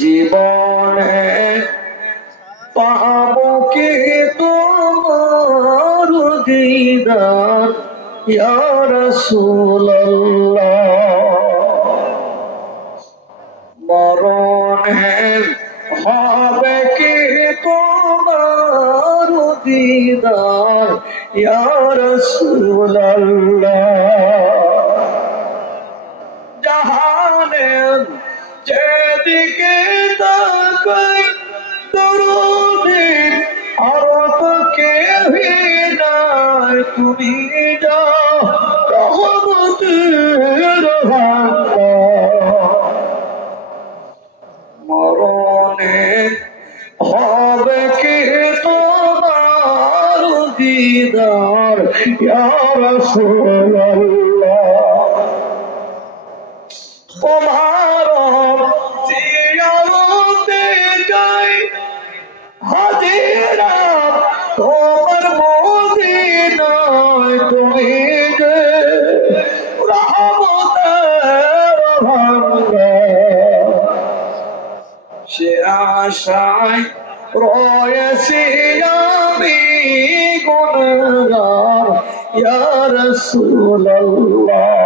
জীবনে পাবো কি তোমার দিদার ইয়া রাসূলুল্লাহ। মরণে হবে কি তোমার দিদার ইয়া রাসূলুল্লাহ। জাহানের যেদিকে তাকাই দরুদে আর তো কেউই নাই, তুমি যা রহমতের ভান্ডার। মরণে হবে কি তোমার দিদার ইয়া রাসূলুল্লাহ। তোমার জিয়ারতে যাই হাজিরা তোমার মদিনায়, তুমি যে রহমতের ভান্ডার। সে আশায় রয়েছি আমি গুণগার ইয়া রাসূলুল্লাহ।